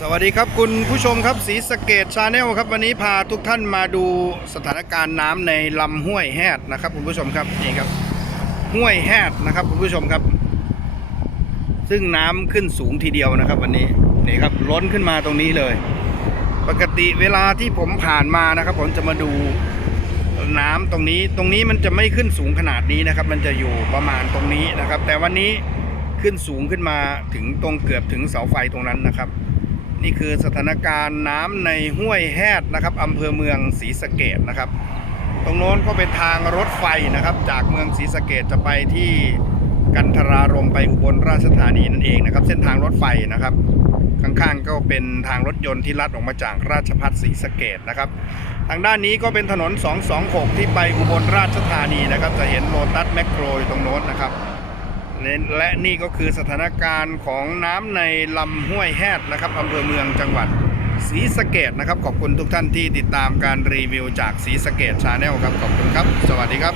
สวัสดีครับคุณผู้ชมครับสีสเกตชาแนลครับ วันนี้พาทุกท่านมาดูสถานการณ์น้ำในลำห้วยแฮดนะครับ คุณผู้ชมครับนี่ครับห้วยแฮดนะครับคุณผู้ชมครับ ซึ่งน้ำขึ้นสูงทีเดียวนะครับ วันนี้นี่ครับล้นขึ้นมาตรงนี้เลย ปกติเวลาที่ผมผ่านมานะครับ ผมจะมาดูน้ำตรงนี้ตรงนี้มันจะไม่ขึ้นสูงขนาดนี้นะครับ มันจะอยู่ประมาณตรงนี้นะครับ แต่วันนี้ขึ้นสูงขึ้นมาถึงตรงเกือบถึงเสาไฟตรงนั้นนะครับ นี่คือสถานการณ์น้ำในห้วยแฮดนะครับอำเภอเมืองศรีสะเกดนะครับ ตรงโน้นก็เป็นทางรถไฟนะครับ จากเมืองศรีสะเกดจะไปที่กันทรารมไปอุบลราชธานีนั่นเองนะครับ เส้นทางรถไฟนะครับ ข้างๆก็เป็นทางรถยนต์ที่ลัดออกมาจากราชพัฒศรีสะเกดนะครับ ทางด้านนี้ก็เป็นถนน 226 ที่ไปอุบลราชธานีนะครับ จะเห็นโลตัสแมคโครอยู่ตรงโน้นนะครับ และนี่ก็คือสถานการณ์ของน้ำในลำห้วยแฮดนะครับอำเภอเมืองจังหวัดศรีสะเกดนะครับ ขอบคุณทุกท่านที่ติดตามการรีวิวจากศรีสะเกดชาแนลครับ ขอบคุณครับ สวัสดีครับ